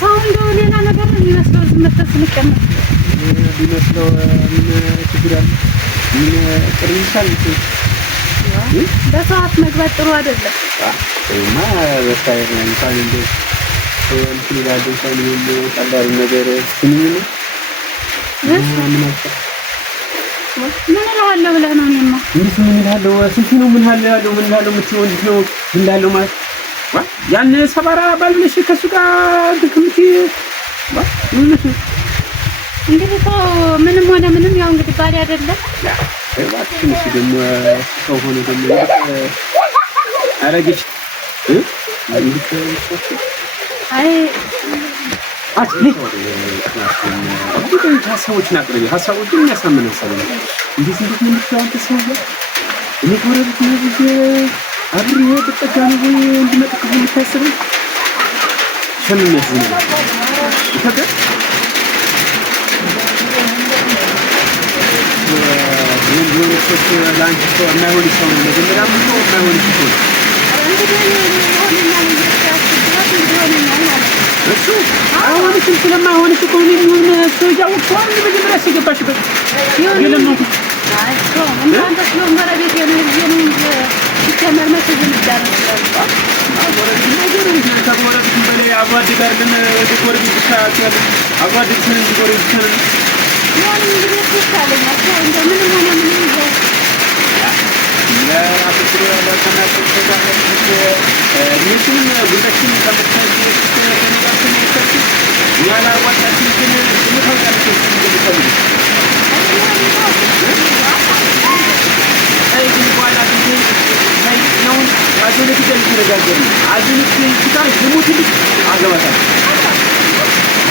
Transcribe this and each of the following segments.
ሰው እንደው ሌላ ነገር የሚመስለው ዝም ብለህ ስንቀመጥ ቢመስለው ምን ችግር አለ? ምን ጥሩ ይሻል በሰዓት መግባት ጥሩ አይደለም። እና በሳይር ነው እንኳን እንደው እንትን ይላል እንኳን ቀላል ነገር ስንኝ ነው። ምን እልሃለሁ ብለህ ነው? እኔማ እንዴት ምን እልሃለሁ? ስንት ነው ምን እልሃለሁ? ምን እልሃለሁ የምትይው እንዴት ነው ምን እልሃለሁ ማለት ያን ሰባራ ባልነሽ ከሱ ጋር ድክምቲ እንግዲህ እኮ ምንም ሆነ ምንም ያው እንግዲህ ባል አይደለም። እባክሽን እሺ ደግሞ ሰው ሆነ ደግሞ አረጋግሽ አይ አትልኝ ሀሳቦችን አቅርቢ። ሀሳቦችን የሚያሳምነው ሰው ነው። እንዴት ምን ይችላል ተሰውያ እኔ ጎረቤት ነው ብዬ አብሬ በጠጋ ነው ወይ እንድመጣ ከሆነ ሸምነት ነው ይፈቀድ የሆነ ሰዎች ለአንቺ ሰው የማይሆን ሰው ነው መጀመሪያ ምቶ የማይሆን ሰው ነው እሱ አሁን ስለማይሆን እኮ ነው የሚሆን ሰው ያውቀው አንድ መጀመሪያ ሲገባሽበት የለም ነው አይቶ እንኳን ተስሎ መረቤት የነዚህ ሲከመር መስል ይዳረስ አጎረቤት ነገር ነው ከጎረቤት በላይ አጓድ ጋር ለጎረቤት ብቻ ያለ አጓድ ስንት ጎረቤት ነው ያን እንግዲህ ተሳለኝ አሁን እንደምንም ሆነ ምንም ይዘው ለአጥሩ ለተናጠቅ ተጋር ምንም ጉዳችን ከመጣች ከነጋችን ይከፍ ያላ ዋጣችን ግን ምታውቃለች እንደምትፈልግ አይ ግን በኋላ ግን አይ ነው አዙልት እንደምትነጋገር አዙልት ይችላል ዝሙት አገባታል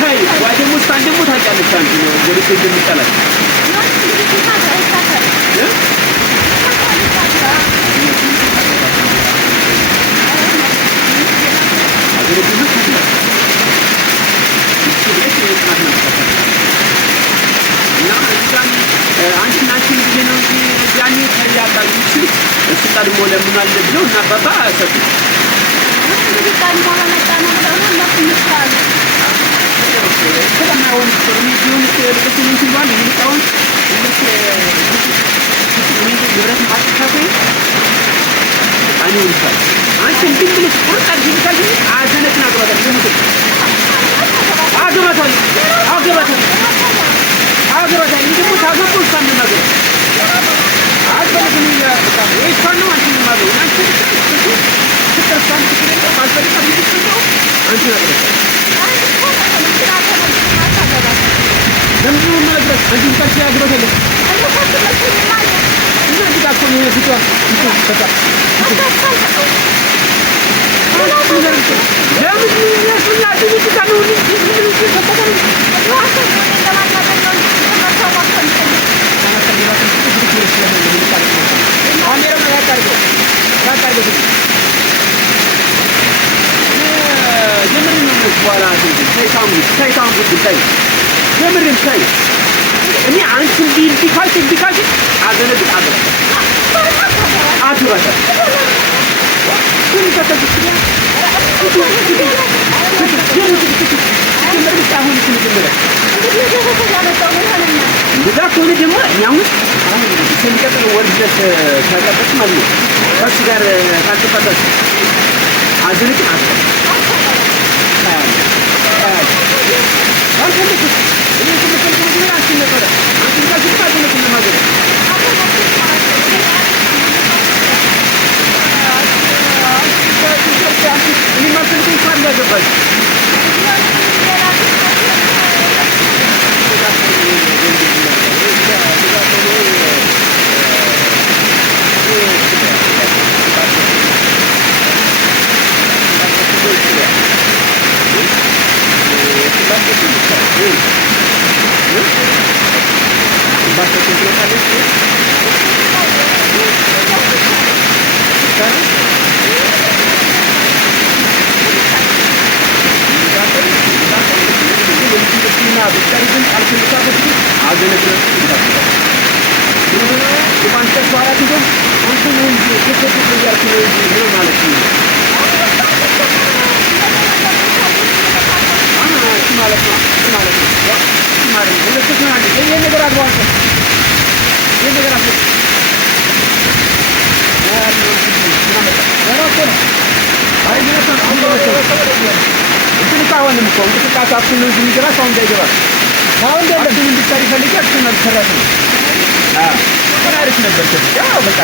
አይ ዋደሙ ስታንደሙ ታውቃለች አንተ ነው ወደ ከዚህ እንደምትጣላት ደግሞ ለምን አለ ብለው እና ባባ ሰጡ እንግዲህ ታዲያ ማመጣ ነው ብለው ነው ይችላል ስለማይሆን ቢሆን ለምን ይባል ይልቃውን የብረት ማጥፋት አንቺ ይልቃል አንቺ እንዴት ብለሽ ቆርጣል ይልቃል አዘነትና አገባታል ለምን አገባታል አገባታል ደግሞ ታገባው ሳምን ነገር አልፈልግም ይላል እሷን ነው አንቺ ማለት ነው አንቺ ተከታታይ ትክክል አልፈልግም ይልቃል አንቺ አገባታል ለምን ማለት እዚህ ታች ያግባታል እና ዲቃኮ ነው ይፈታ ይፈታ ለምን ያሱኛ ዲቃ ነው የምርም ሳይ እኔ አንቺ ቢካልሽ አገለግ አትባታ ምን ተከትሎ እንደዛ ከሆነ ደግሞ ያሁን ስንቀጥል ወርድለስ ተቀጥቅስ ማለት ነው ከሱ ጋር ካልተፈጠረ አዝልቅ ማለት እንደውም አንተ ነው እንጂ ከከከ እያልክ ነው እንጂ ምን ማለት ነው? ማለት ነው ማለት ነው ማለት ነው ለከከ ማለት ነው። ይሄ ነገር አድርጓል። ይሄ ነገር አድርጓል። እንቅስቃሴውን እኮ እንቅስቃሴያችን ነው እንጂ የሚገባ ሰው እንዳይገባ አሁን እንደምን እንድትሰሪ ፈልጌ አክሽን አልሰራትም። አዎ አሪፍ ነበር። በቃ